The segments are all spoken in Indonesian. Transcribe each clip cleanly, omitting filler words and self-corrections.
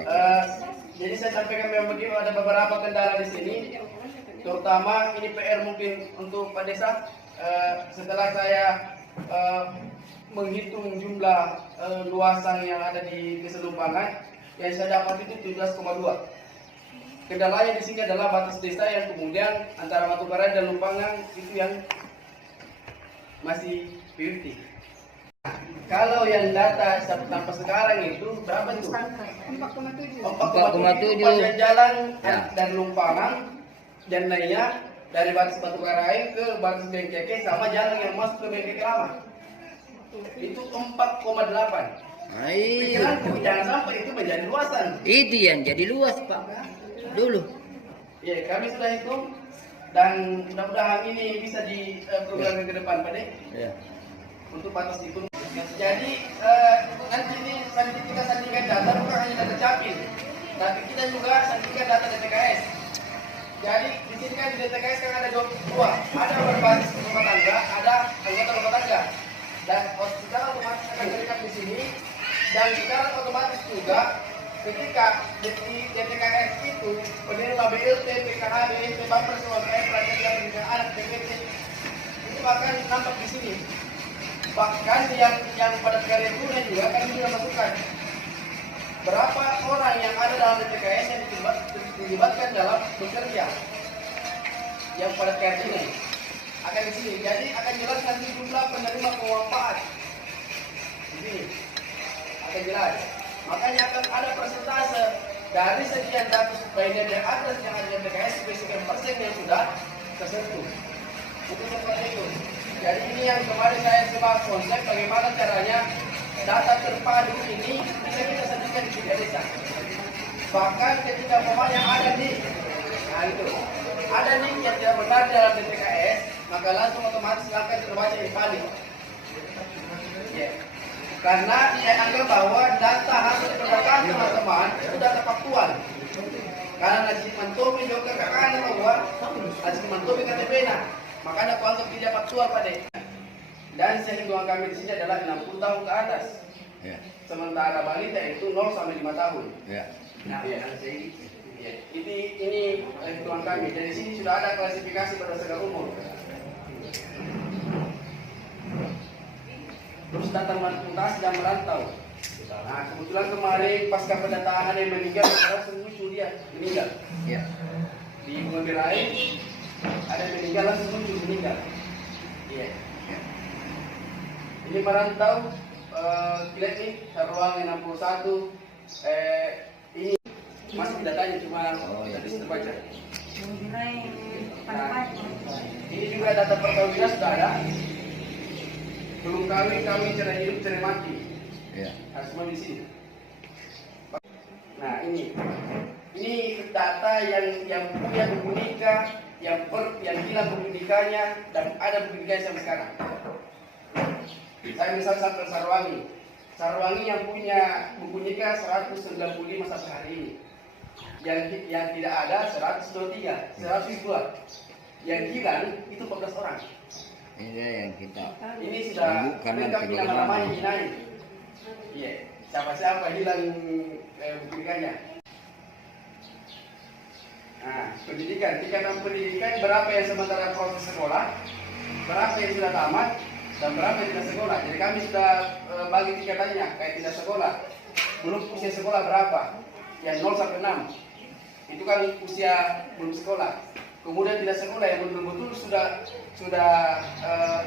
Eh, jadi saya sampaikan memang begini, ada beberapa kendala di sini, terutama ini PR mungkin untuk Pak Desa. Setelah saya menghitung jumlah luasan yang ada di Desa Lumpangan, yang saya dapat itu 17,2. Kendalanya di sini adalah batas desa yang kemudian antara Matubarat dan Lumpangan itu yang masih 50. Kalau yang data sampai sekarang itu berapa itu? 4,7 jalan dari Lumpangan dan lainnya dari batas Matubarat ke batas Bengkeke sama jalan yang masuk ke Bengkeke lama. Itu 4,8. Pikiranku jangan sampai itu menjadi luasan. Itu yang jadi luas Pak. Dulu. Ya, kami sudah hitung dan mudah-mudahan ini bisa di program ke depan Pak De. Ya. Untuk batas itu. Jadi nanti ini kita sandingkan data bukan hanya data capil, tapi kita juga sandingkan data DTKS. Jadi di sini kan di DTKS kan ada dua, ada berbasis rumah tangga, ada anggota rumah tangga. Dan secara otomatis akan terikat di sini dan secara otomatis juga ketika di DTKS itu penerima BLT, PKHB, Baper Suami, Prakerja Pendidikan Anak, PPT itu bahkan nampak di sini. Bahkan yang pada karya tunai juga kami sudah masukkan berapa orang yang ada dalam DTKS yang dilibatkan dalam bekerja yang pada karya tunai akan di sini. Jadi akan jelas nanti jumlah penerima pemanfaat di sini akan jelas. Makanya akan ada persentase dari sekian data subscriber yang ada yang ada di DTKS sekian persen yang sudah tersentuh. Itu seperti itu. Jadi ini yang kemarin saya coba konsep bagaimana caranya data terpadu ini bisa kita sajikan di desa. Bahkan ketika pemain yang ada nih, nah itu ada nih yang tidak benar dalam DTKS, maka langsung otomatis akan terbaca invalid. Ya. Karena saya anggap bahwa data hasil pendataan teman-teman sudah terfaktual. Karena nasi mantomi juga kakak bahwa nasi mantomi KTP-nya. Makanya aku anggap tidak faktual Pak De. Dan sehingga kami di sini adalah 60 tahun ke atas. Ya. Sementara balita itu 0 sampai 5 tahun. Ya. Nah, ya, ini hitungan kami. Dari sini sudah ada klasifikasi berdasarkan umur. Terus data mutasi dan merantau. Nah, kebetulan kemarin pasca pendataan ada yang meninggal, langsung muncul dia meninggal. Ya. Di Bungabirai ada yang meninggal langsung muncul meninggal. Iya. Ini merantau, lihat nih, Saruang 61. Ini masih datanya cuma tadi terbaca. Nah, ini juga data perkawinan sudah ada. Belum kawin cerai hidup, cerai mati. Ya. Nah, semua di sini. Nah, ini data yang punya buku nikah, yang hilang buku nikahnya dan ada buku nikahnya sampai sekarang. Saya misal sampai Sarwangi yang punya buku nikah 195 sampai hari ini. Yang tidak ada 123, 102. Yang hilang itu 14 orang. Ini yang kita. Ini sudah lengkap nama-namanya Hinai. Iya, siapa hilang buku nikahnya. Nah, pendidikan, tingkatan pendidikan berapa yang sementara proses sekolah, berapa yang sudah tamat, dan berapa yang tidak sekolah. Jadi kami sudah bagi tingkatannya, kayak tidak sekolah. Belum usia sekolah berapa? Yang 0 sampai 6. Itu kan usia belum sekolah. Kemudian tidak sekolah yang betul-betul sudah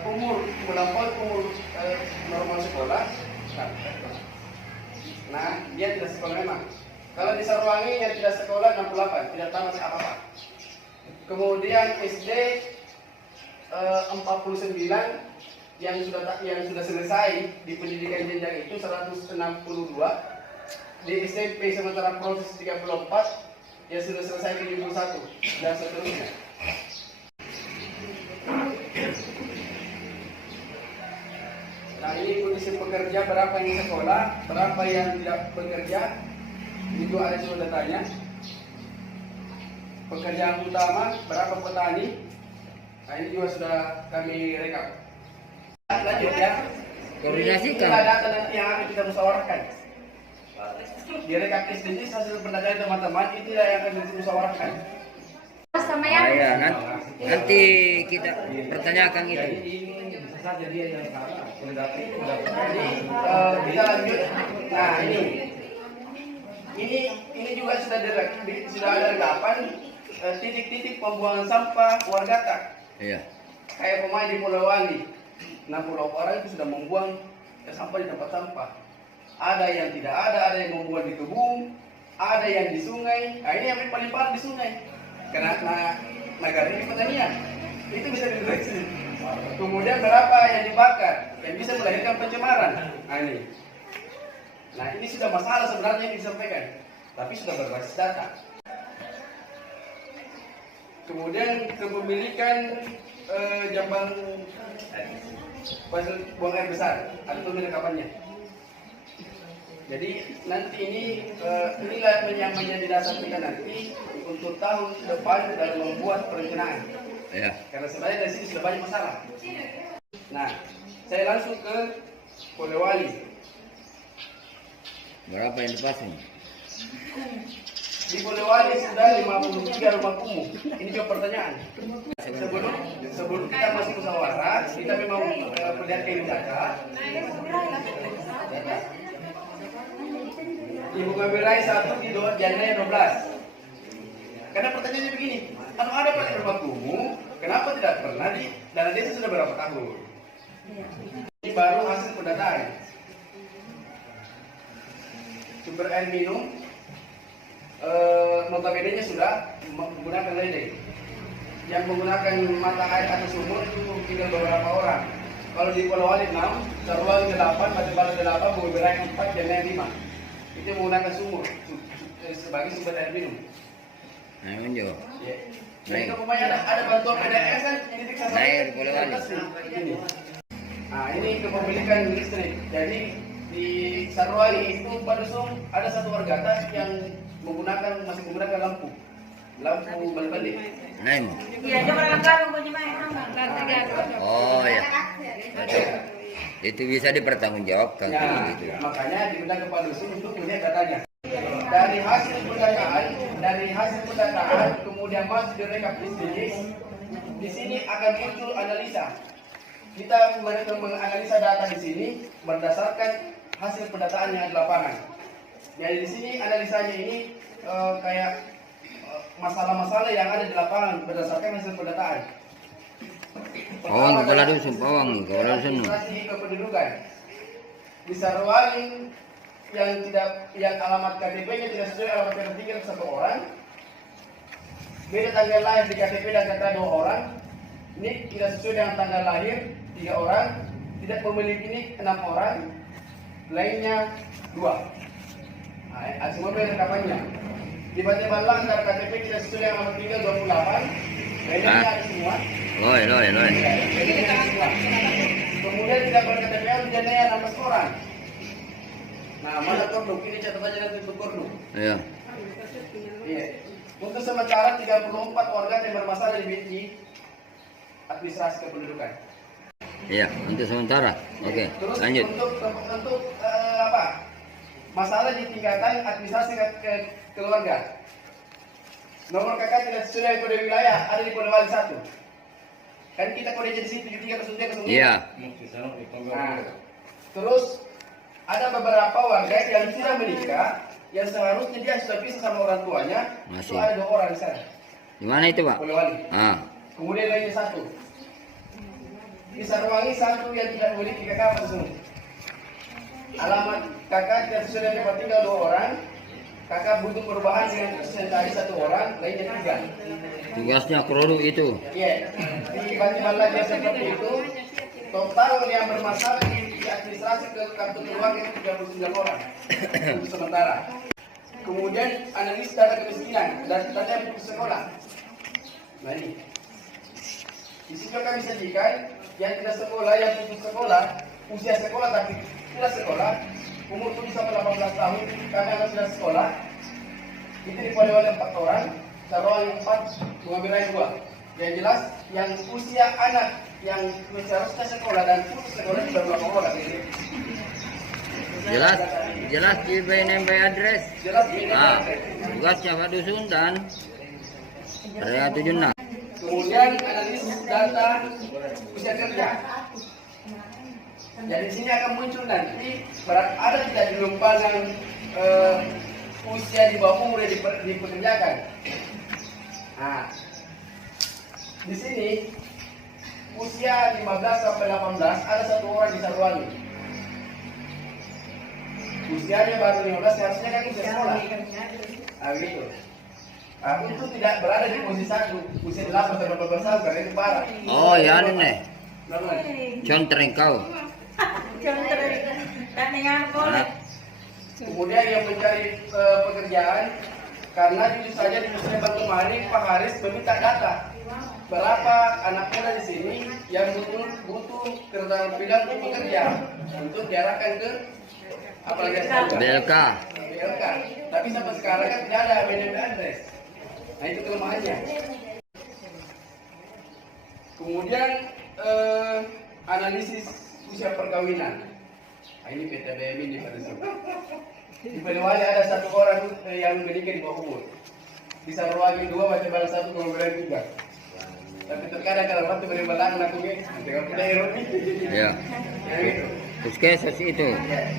umur melampaui umur normal sekolah. Nah, dia tidak sekolah memang. Kalau di Sarwangi yang tidak sekolah 68, tidak tamat apa-apa. Kemudian SD 49 yang sudah selesai di pendidikan jenjang itu 162. Di SMP sementara proses 34 yang sudah selesai 71 dan seterusnya. Nah, ini kondisi pekerja berapa yang sekolah, berapa yang tidak bekerja. Itu ada semua datanya. Pekerjaan utama berapa petani. Nah, ini juga sudah kami rekap. Lanjut ya. Koordinasikan. Inilah data nanti yang akan kita musyawarahkan. Direkap SDGs hasil pendataan teman-teman itu yang akan dimusyawarahkan. Sama Ah, ya. ya, nanti kita pertanyakan itu. Jadi bisa saja dia yang salah. Jadi kita lanjut. Nah ini juga sudah ada rekapan titik-titik pembuangan sampah warga tak. Iya. Kayak pemain di Pulau Wali. Nah Pulau orang itu sudah membuang sampah di tempat sampah. Ada yang tidak ada yang membuang di kebun, ada yang di sungai. Nah ini yang paling parah di sungai. Karena negara ini pertanian, itu bisa dideteksi. Kemudian berapa yang dibakar, yang bisa melahirkan pencemaran. Nah ini sudah masalah sebenarnya yang disampaikan, tapi sudah berbasis data. Kemudian kepemilikan jamban buang air besar, ada tulis rekapannya. Jadi nanti inilah yang menjadi dasar kita nanti untuk tahun depan dalam membuat perencanaan. Iya. Karena sebenarnya dari sini sudah banyak masalah. Nah, saya langsung ke Polewali. Berapa yang dipasang? Di Polewali sudah 53 rumah kumuh. Ini juga pertanyaan. Sebelum kita masuk musyawarah, kita memang perlihatkan data. Ibu Ngabirai 1 di Janaya 12. Karena pertanyaannya begini, kalau ada pada rumah kumuh, kenapa tidak pernah di dana desa sudah berapa tahun? Ini baru hasil pendataan. Sumber air minum, notabene-nya sudah menggunakan ledeng. Yang menggunakan mata air atau sumur itu tinggal beberapa orang. Kalau di Pulau Wali 6, Sarwali 8, Batibala 8, Ngabirai 4, Janaya 5. Itu menggunakan sumur sebagai sumber air minum. Nah, menjawab. Ya. Jadi kepemanya ada bantuan PDS kan ini dikasih. Naik boleh wali. Ini. Nah, ini kepemilikan listrik. Jadi di Sarwali itu pada ada satu warga yang masih menggunakan lampu balik-balik. Naik. Iya, dia orang kalau punya main Oh ya. Itu bisa dipertanggungjawabkan gitu. Makanya diminta kepada dusun untuk melihat datanya. Dari hasil pendataan kemudian masuk direkap SDGs. Di sini akan muncul analisa. Kita menganalisa data di sini berdasarkan hasil pendataan yang ada di lapangan. Jadi di sini analisanya ini kayak masalah-masalah yang ada di lapangan berdasarkan hasil pendataan. Pawang kepala dusun, pawang kepala dusun. Kependudukan di Sarwali yang alamat KTP-nya tidak sesuai alamat KTP satu orang, beda tanggal lahir di KTP dan kata 2 orang, NIK tidak sesuai dengan tanggal lahir 3 orang, tidak memiliki NIK 6 orang, lainnya 2. Nah, semua beda rekapannya. Tiba-tiba antara KTP tidak sesuai dengan alamat tinggal 28, lainnya ada semua. Loy. Kemudian tidak berKTP Janaya 16 orang. Nah, mana Kordo? Ini catatannya nanti untuk Kordo. Iya. Iya. Untuk sementara 34 warga yang bermasalah di administrasi kependudukan. Iya, untuk sementara. Oke, Terus lanjut. untuk masalah di tingkatan administrasi keluarga. Nomor KK tidak sesuai kode wilayah ada di Polewali 1. Kan kita kode jadi 7303. Iya. Nah, terus ada beberapa warga yang sudah menikah, yang seharusnya dia sudah pisah sama orang tuanya. Masih. Itu ada 2 orang di sana. Di mana itu, Pak? Polewali. Ah, Kemudian lainnya 1. Di Sarwangi 1 yang tidak memiliki kakak langsung. Alamat kakak tidak sesuai dengan tempat tinggal 2 orang. Kakak butuh perubahan dengan presentasi 1 orang, lainnya 3. tugasnya produk itu. Iya. Di Batibala dia seperti itu. Total yang bermasalah di administrasi ke kartu keluarga itu 39 orang untuk sementara. Kemudian analis data kemiskinan dan data yang putus sekolah. Nah ini. Di situ kami sajikan yang tidak sekolah, yang putus sekolah, usia sekolah tapi tidak sekolah, umur 7 sampai 18 tahun karena anak sudah sekolah. Itu Polewali 4 orang, Sarwali 4, Ngabirai 2. Yang jelas yang usia anak yang seharusnya sekolah dan putus sekolah juga berapa orang ini. Jelas, jelas di name by address. Jelas ini. Nah, tugasnya Pak Dusun dan area 76. Kemudian analisis data usia kerja. Jadi sini akan muncul nanti ada tidak di lembaga usia di bawah umur yang dipekerjakan. Nah, di sini usia 15 sampai 18 ada satu orang di Sarwangi. Usianya baru 15 seharusnya kan usia sekolah. Nah, gitu. Untuk tidak berada di posisi 1 usia 8 sampai 12 tahun karena itu parah. Oh ya nih, Normal. conteng kau. Nah, Kemudian yang mencari pekerjaan karena jujur saja di musim kemarin Pak Haris meminta data berapa anak muda di sini yang butuh keterampilan untuk bekerja untuk diarahkan ke apalagi BLK. BLK. Tapi sampai sekarang kan tidak ada manajemen address. Nah itu kelemahannya. Kemudian analisis usia perkawinan. Nah, ini PTBM ini pada sini. Di Poliwali ada satu orang yang menikah di bawah umur. Di Sarwangi 2, Baca-Bala 1, Kemudian 3. Tapi terkadang kalau waktu beri balang aku ni, tengok pula ironi. Ya. Puskesmas itu. Ya.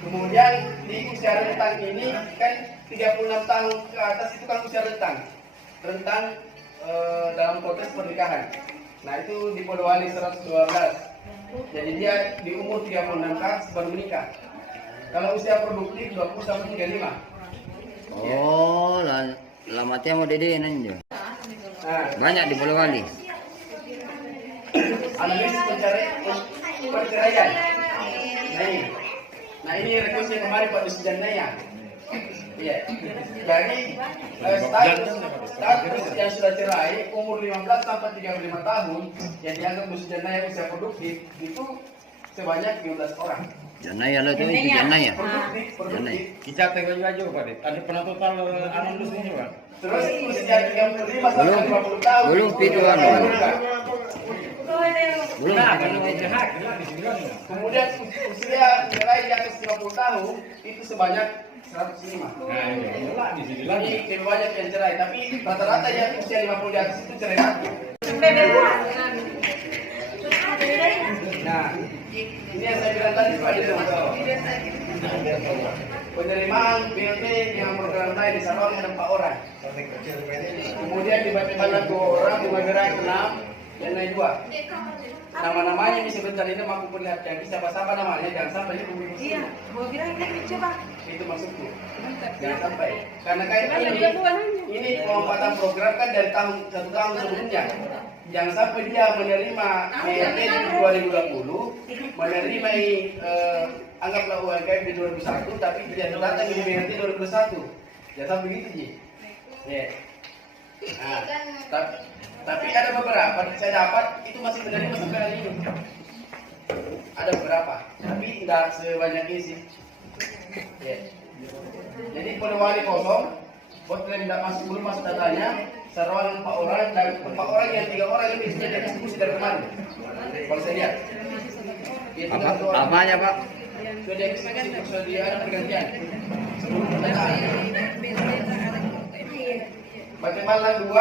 Kemudian di usia rentang ini kan 36 tahun ke atas itu kan usia rentang. Rentang dalam konteks pernikahan. Nah itu di Poliwali 112. Jadi dia di umur 36 ke atas baru menikah. Kalau usia produktif 20 sampai 35. Oh, lamatnya mau dede nanti. Nah, Banyak di Polewali. analisis perceraian. Nah ini rekomendasi kemarin Pak Dusun Naya. Iya. Jadi status yang sudah cerai umur 15 sampai 35 tahun yang dianggap Dusun Naya usia produktif itu sebanyak 15 orang. Janaya lah tu itu janaya. Produktif. Kita tengok aja Pak. Ada pernah total anak lulus ini Pak. Terus usia 35 sampai 50 tahun. Belum pituan. Belum. Kemudian usia cerai di atas 50 tahun itu sebanyak 105. Nah, ini lah di sini lagi. Ini lebih banyak yang cerai, tapi rata-rata yang usia 50 di atas itu cerai satu. Nah, ini yang saya bilang tadi Pak Dirjen. Penerimaan BLT yang program lain di Sabang ada 4 orang. Kemudian di Batik-Batik 2 orang, di Magerai 6, dan lain 2. Nama-namanya bisa bentar ini aku perlihatkan. Siapa-siapa namanya, jangan sampai itu belum. Iya, mau bilang ini coba. Itu maksudku. Jangan sampai. Karena kayak ini pelompatan program kan dari satu tahun sebelumnya. Jangan sampai dia menerima BLT di 2020, menerima anggaplah UMKM di 2001, tapi tidak datang di BLT 2021. Jangan sampai begitu Ji. Ya. Nah, tapi ada beberapa saya dapat itu masih menerima sampai hari ini. Ada beberapa, tapi tidak sebanyak ini sih. Ya. Jadi Polewali kosong, Botlem tidak masuk belum masuk datanya. Sarwangi 4 orang dan 4 orang yang 3 orang ini sudah dieksekusi dari kemarin. Kalau saya lihat. Apanya Pak? Sudah dieksekusi, sudah ada pergantian. Sebelum pendataan. Batik-Batik 2,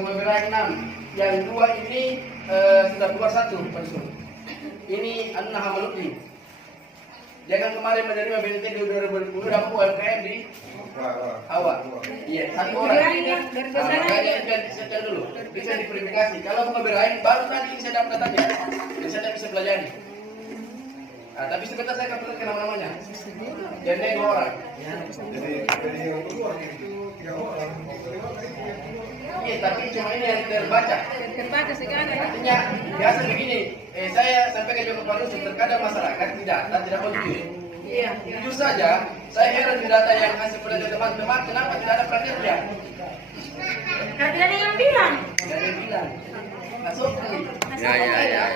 Magerai 6. Yang 2 ini sudah keluar 1 pensiun. Ini Anna Hamalukli. Dia kan kemarin menerima BLT di 2020 dapat UMKM di awal. Iya, 1 orang. Makanya saya dulu. Bisa diverifikasi. Kalau Magerai baru tadi saya dapat datanya. Dan saya tidak bisa pelajari. Nah, tapi sebentar saya akan perlihatkan nama-namanya. Jadi 2 orang. Iya, tapi cuma ini yang terbaca. Terbaca sekarang. Artinya biasa begini. Saya sampaikan juga kepada Dusun, terkadang masyarakat tidak mau jujur. Iya. Jujur saja, saya heran di data yang kasih pada teman-teman, kenapa tidak ada prakerja? Karena tidak ada yang bilang. Tidak ada yang bilang. Masuk ini. Ya.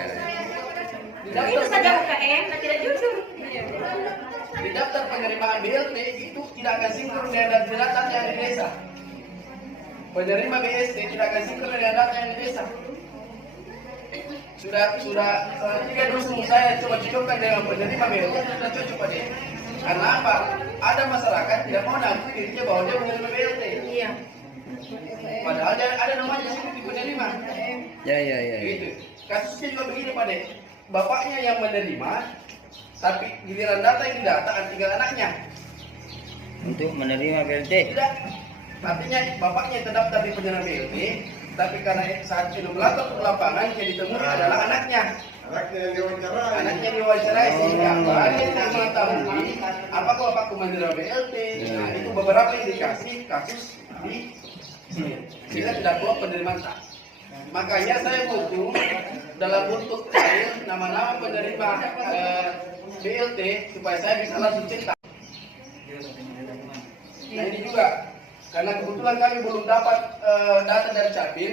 Itu saja UKM, tidak jujur. Di daftar penerimaan BLT itu tidak akan sinkron dengan data yang di desa. Penerima BST tidak akan sinkron dengan data yang di desa. 3 dusun saya coba cocokkan dengan penerima BLT sudah cocok Pak De. Karena apa? Ada masyarakat tidak mau ngaku dirinya bahwa dia menerima BLT. Iya. Padahal ada namanya di penerima. Ya. Gitu. Kasusnya juga begini Pak De. Bapaknya yang menerima, tapi giliran data yang didata tinggal anaknya. Untuk menerima BLT. Tidak. Artinya bapaknya terdaftar di penerima BLT, tapi karena saat itu melapor ke lapangan yang ditemui adalah anaknya. Anaknya diwawancarai sehingga dia tidak mengetahui apakah bapakku menerima BLT. Nah, itu beberapa indikasi kasus di sini. Kita tidak keluar penerimaan tak. Makanya saya butuh dalam bentuk file nama-nama penerima BLT supaya saya bisa langsung cetak. Nah ini juga karena kebetulan kami belum dapat data dari Capil,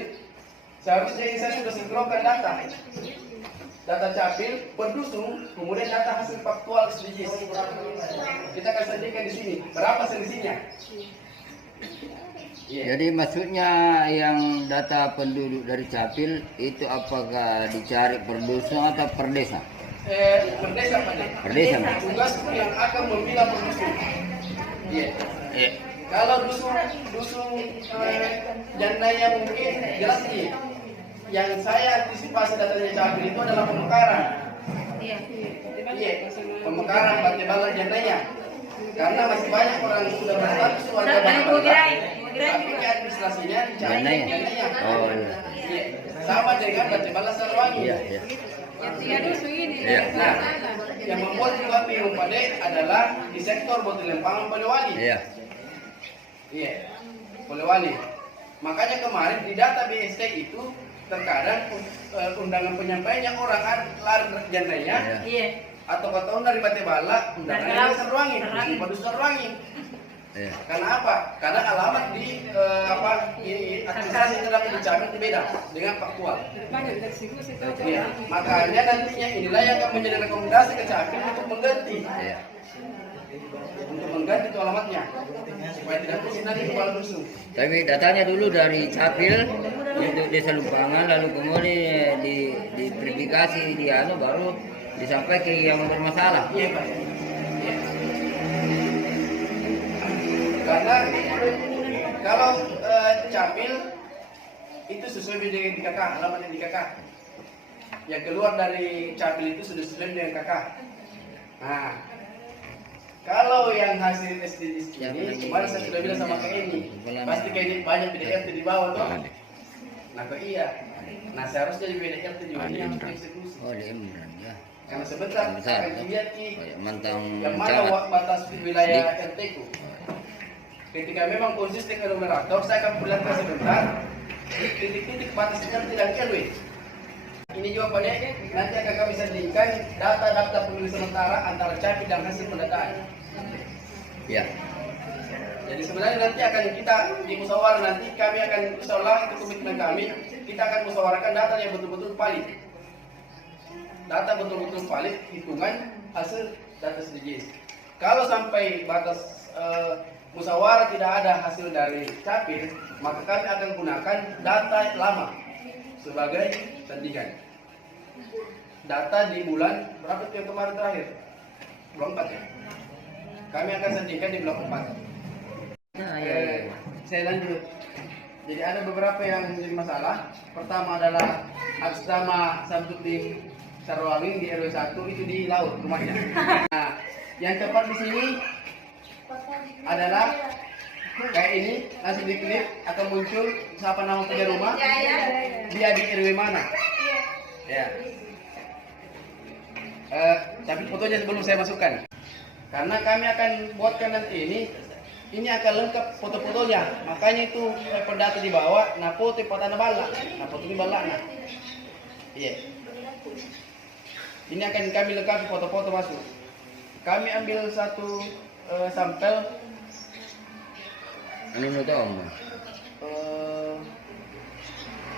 seharusnya saya sudah sinkronkan data Capil per dusun, kemudian data hasil faktual SDGs. Kita akan sajikan di sini berapa selisihnya. Jadi maksudnya yang data penduduk dari Capil itu apakah dicari per dusun atau per desa? Per desa Pak De. Per desa. Tugasku yang akan memilah per dusun. Iya. Kalau dusun janda yang mungkin jelas nih. Yang saya antisipasi datanya Capil itu adalah pemekaran. Iya. Iya, pemekaran Batibala jandanya. Karena masih banyak orang yang sudah berstatus warga Batibala. Tapi administrasinya dicari jandanya. Oh iya. Iya. Sama dengan Batibala Sarwangi. Iya. Nah, yang membuat juga bingung Pak De adalah di sektor Boti Lempangan Polewali. Iya. Iya, Polewali. Makanya kemarin di data BST itu terkadang undangan penyampaiannya orang lari jandanya Iya. atau kata dari Batibala undangannya di Sarwangi, di Padus Sarwangi. Iya. Karena apa? Karena alamat di administrasi terdapat di Capil itu beda dengan faktual. Iya. Makanya nantinya inilah yang akan menjadi rekomendasi ke Capil untuk mengganti. Iya. Untuk mengganti itu alamatnya supaya tidak pusing nanti kepala dusun. Tapi datanya dulu dari Capil untuk desa Lumpangan, lalu kemudian diverifikasi di baru disampaikan ke yang bermasalah. Iya Pak. Iya. Karena kalau Capil itu sesuai dengan di KK, alamatnya di KK. Yang keluar dari Capil itu sudah sesuai dengan KK. Nah, kalau yang hasil SDGs ini, kemarin saya sudah bilang sama Kak Eni, pasti Kak Eni banyak PDRT di bawah tuh. Nah, kok iya. Nah, seharusnya di PDRT juga ini yang eksekusi. Oh, di Imran ya. Karena sebentar akan dilihat Mantang yang mana batas wilayah RT ku. Ketika memang konsisten ke numerator, saya akan perlihatkan sebentar titik-titik batas RT dan RW. Ini juga Pak De, nanti akan kami sandingkan data pemilih sementara antara Capil dan hasil pendataan. Ya. Jadi sebenarnya nanti akan kita di musyawarah nanti kami akan insyaallah itu komitmen kami, kita akan musyawarahkan data yang betul-betul valid. Data betul-betul valid hitungan hasil data SDGs. Kalau sampai batas musyawarah tidak ada hasil dari Capil, maka kami akan gunakan data lama sebagai sandingan. Data di bulan berapa yang kemarin terakhir? Bulan 4 ya? Kami akan sandingkan di bulan 4. Saya lanjut. Jadi ada beberapa yang menjadi masalah. Pertama adalah atas nama Samsudin Sarwangi di RW 1 itu di laut rumahnya. Nah, yang tepat di sini adalah kayak ini, langsung diklik akan muncul siapa nama punya rumah, dia di RW mana. Ya. Tapi fotonya sebelum saya masukkan, karena kami akan buatkan nanti ini akan lengkap foto-fotonya, makanya itu pendata di bawah, nah foto patana bala, nah foto ini bala, nah, iya. Ini akan kami lengkapi foto-foto masuk. Kami ambil satu sampel. Anu tahu Mas?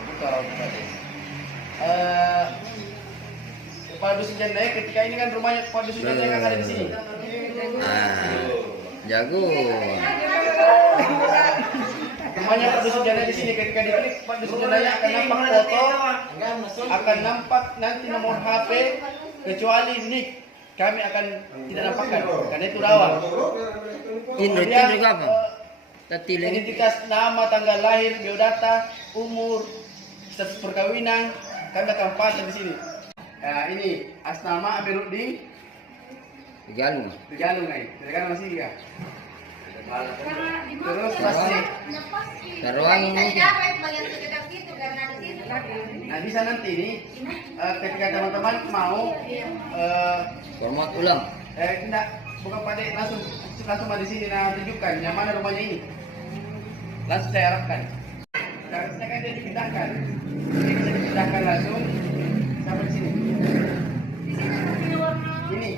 Bukan. Kepala dusun Jandaya ketika ini kan rumahnya kepala dusun Jandaya kan ada di sini. Ah, jago. Rumahnya Pak Dusun Jana di sini. Ketika diklik Pak Dusun Jananya akan nampak foto, akan nampak nanti nomor HP, kecuali nick kami akan tidak nampakkan karena itu rawan. Indro Kemudian, Indro apa? Tati lagi. identitas nama, tanggal lahir, biodata, umur, status perkawinan kami akan pasang di sini. Nah, ini as nama Amirudin Galung. Dijalung nih, sekarang masih ya. Terus masih. Karuang mungkin. Nah bisa nanti ini ketika teman-teman mau Format ulang. tidak bukan pada langsung di sini nah tunjukkan yang mana rumahnya ini. Langsung saya arahkan. Karena kan dia dipindahkan. Ini bisa dipindahkan langsung sampai di sini. Ini.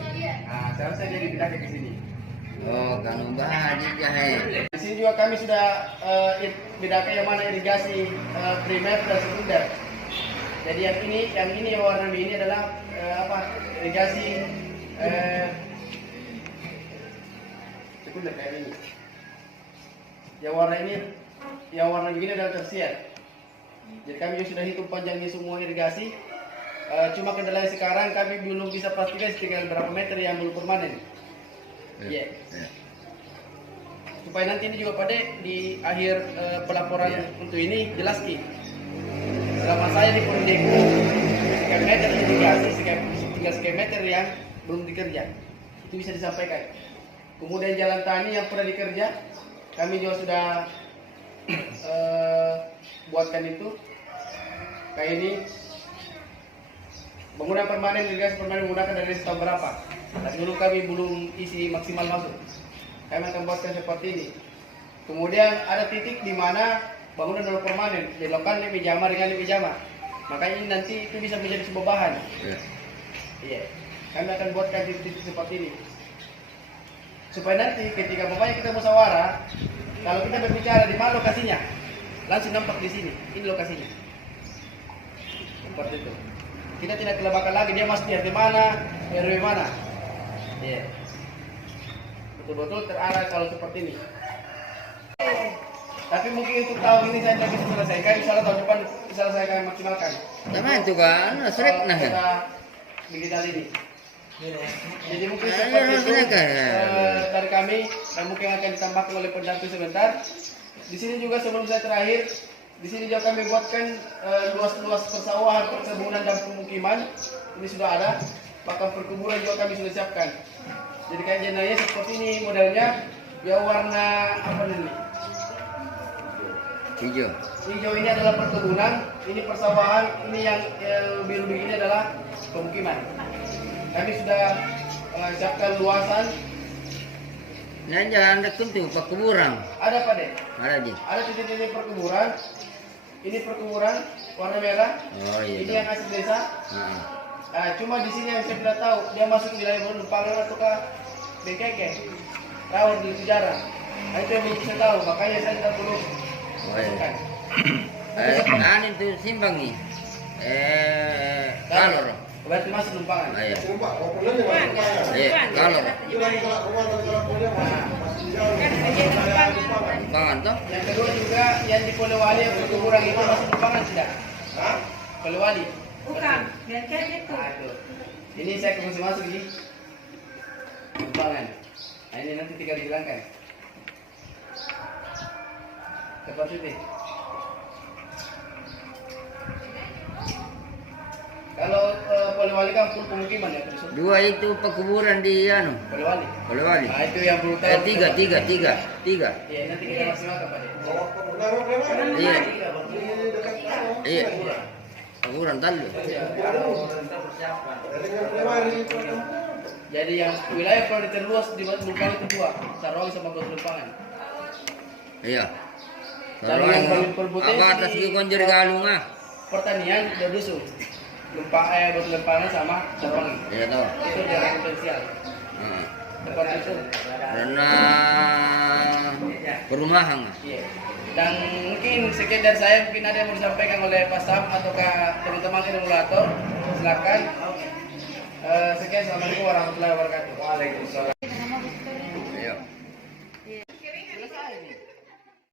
Nah, seharusnya dia dipindahkan ke sini. Oh, kan banyak ya. Di sini juga kami sudah bedakan yang mana irigasi primer dan sekunder. Jadi yang ini yang warna ini adalah irigasi sekunder kayak ini. Yang warna begini adalah tersier. Jadi kami juga sudah hitung panjangnya semua irigasi. Cuma kendalanya sekarang kami belum bisa pastikan tinggal berapa meter yang belum permanen. Iya. Supaya nanti ini juga pada di akhir pelaporan untuk ini jelas ki. Selama saya di Purdeku sekian meter irigasi, tinggal sekian meter yang belum dikerja. Itu bisa disampaikan. Kemudian jalan tani yang pernah dikerja, kami juga sudah buatkan itu. Kayak ini bangunan permanen, irigasi permanen menggunakan dari tahun berapa? Nah, dulu kami belum isi maksimal masuk. Kami akan buatkan seperti ini. Kemudian ada titik di mana bangunan non permanen, dilakukan lebih jama dengan lebih jama. Makanya ini nanti itu bisa menjadi sebuah bahan. Iya. Kami akan buatkan titik-titik seperti ini. Supaya nanti ketika bapaknya kita musyawarah, kalau kita berbicara di mana lokasinya, langsung nampak di sini. Ini lokasinya. Seperti itu. Kita tidak kelebakan lagi dia mas di mana, RW mana. Iya. Betul-betul terarah kalau seperti ini. Tapi mungkin untuk tahun ini saya tidak bisa selesaikan. Insyaallah tahun depan bisa saya akan maksimalkan. Sama itu kan, seret nah kan. Kita digital ini. Jadi mungkin seperti itu dari kami dan mungkin akan ditambahkan oleh pendamping sebentar. Di sini juga sebelum saya terakhir, di sini juga kami buatkan luas-luas persawahan, perkebunan dan pemukiman. Ini sudah ada. Bahkan perkebunan juga kami sudah siapkan. Jadi kayak jenayah seperti ini modelnya. Ya warna apa ini? Hijau. Hijau ini adalah perkebunan, ini persawahan, ini yang biru ini adalah pemukiman. Kami sudah siapkan luasan. Nah, jangan ada kuntu perkebunan. Ada Pak Dek? Ada ji. Ada titik-titik perkebunan. Ini perkebunan warna merah. Oh iya. Ini yang asli desa. Heeh. Cuma di sini yang saya tidak tahu dia masuk wilayah Lumpangan ataukah Bengkeke, Rawon di sejarah. Nah, itu yang belum saya tahu, makanya saya tidak perlu masukkan. Itu simpang nih. Kalor. Berarti masuk Lumpangan. Iya. Iya, kalor. Lumpangan toh? Yang kedua juga yang di Polewali yang perkebunan itu masuk Lumpangan tidak? Polewali. Bukan, biarkan itu. Aduh. Ini saya masih masuk ini. Lumpangan. Nah ini nanti tinggal dihilangkan. Seperti itu. Kalau Polewali kan full pemukiman ya terus. Dua itu perkebunan di anu. Polewali. Polewali. Nah itu yang perlu tahu. Tiga. Iya nanti kita maksimalkan Pak. Iya. Iya. Perkebunan talu. Jadi yang wilayah kalau terluas di Lumpangan itu dua, Sarawak sama Kota Lumpangan. Iya. Dan yang paling berpotensi apa atas di- konjer galung ah? Pertanian dan dusun. Kota Lumpangan sama Sarawak. Iya tahu. Itu daerah potensial. Heeh. Seperti itu. Karena perumahan. Iya. Dan mungkin sekian dari saya, mungkin ada yang mau disampaikan oleh Pak Sam ataukah teman-teman regulator, silakan. Sekian, assalamualaikum warahmatullahi wabarakatuh. Waalaikumsalam.